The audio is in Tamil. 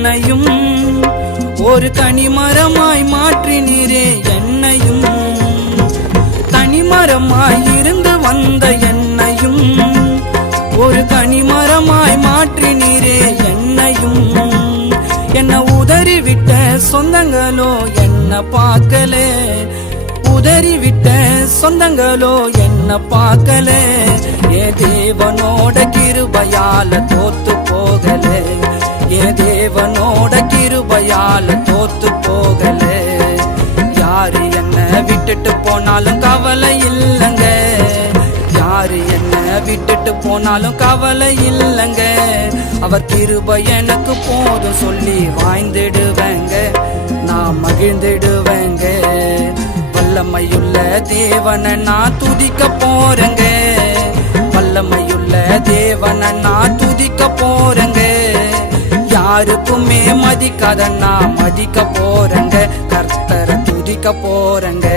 என்னையும் ஒரு கனிமரமாய் மாற்றினீரே என்னையும். தனிமரமாய் இருந்து வந்த என்னையும் ஒரு கனிமரமாய் மாற்றினீரே என்னையும். என்ன உதறிவிட்ட சொந்தங்களோ என்ன பார்க்கல, உதறிவிட்ட சொந்தங்களோ என்ன பார்க்கல. ஏ தேவனோட கிருபையால தோத்து போகல, ஏ தேவனோட கிருபையால தோத்து போகல. யாரு என்ன விட்டுட்டு போனாலும் கவலை இல்லங்க, யாரு என்ன விட்டுட்டு போனாலும் கவலை இல்லங்க. அவர் கிருபை எனக்கு போதும் சொல்லி வாழ்ந்திடுவேங்க, நான் மகிழ்ந்திடுவேங்க. வல்லமையுள்ள தேவனை நான் துதிக்க போறேங்க, வல்லமையுள்ள தேவனை நான் துதிக்க போறேங்க. யாருக்குமே மதிக்காத நான் மதிக்க போறேங்க, கர்த்தரை துதிக்க போறேங்க.